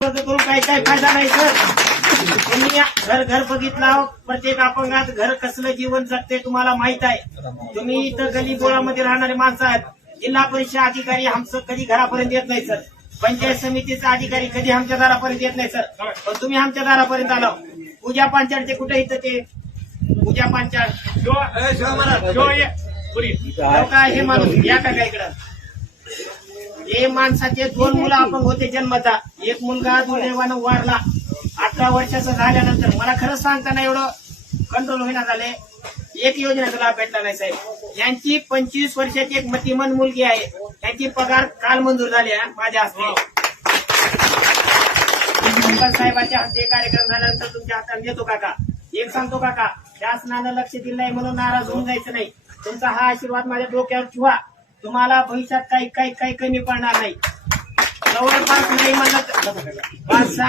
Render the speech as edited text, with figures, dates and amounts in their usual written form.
करून काही फायदा नाही सर. तुम्ही घर घर बघितला, प्रत्येक अपंगात घर कसलं जीवन जगते तुम्हाला माहित आहे. तुम्ही इथं गली बोळामध्ये राहणारे माणसं आहेत. जिल्हा परिषद अधिकारी आमचं कधी घरापर्यंत येत नाही सर. पंचायत समितीचा अधिकारी कधी आमच्या दारापर्यंत येत नाही सर. पण तुम्ही आमच्या दारापर्यंत आला. पूजा पांचाळचे कुठे इथं ते पूजा पांचाळ काय हे माणूस या का इकडं. हे माणसाचे 2 मुलं अपंग होते जन्मता. एक मुलगा दुर्दैवानं वारला 18 वर्षाचा झाल्यानंतर. मला खरंच सांगताना एवढं कंट्रोल होईना झाले. एक योजनेचा लाभ भेटला नाही साहेब. यांची 25 वर्षाची एक मतिमंद मुलगी आहे. त्यांची पगार काल मंजूर झाली माझ्या हस्ते. साहेबांच्या हस्ते कार्यक्रम झाल्यानंतर तुमच्या हातात देतो काका. एक सांगतो काका, शासनानं लक्ष दिलं नाही म्हणून नाराज होऊन जायचं नाही. तुमचा हा आशीर्वाद माझ्या डोक्यावर ठेवा. तुम्हाला भविष्यात काही कमी पडणार नाही. जवळपास नाही म्हणत